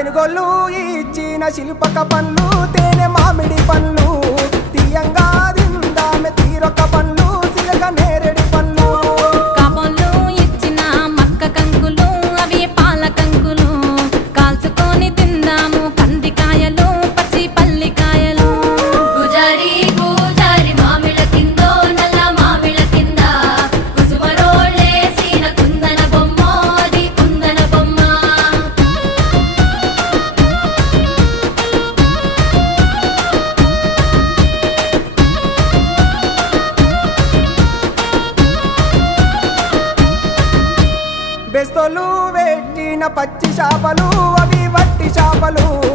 తెనుగోళ్ళు ఇచ్చిన శిల్పక పనులు తే బెస్తలు పెట్టిన పచ్చి చాపలు అవి వట్టి చాపలు.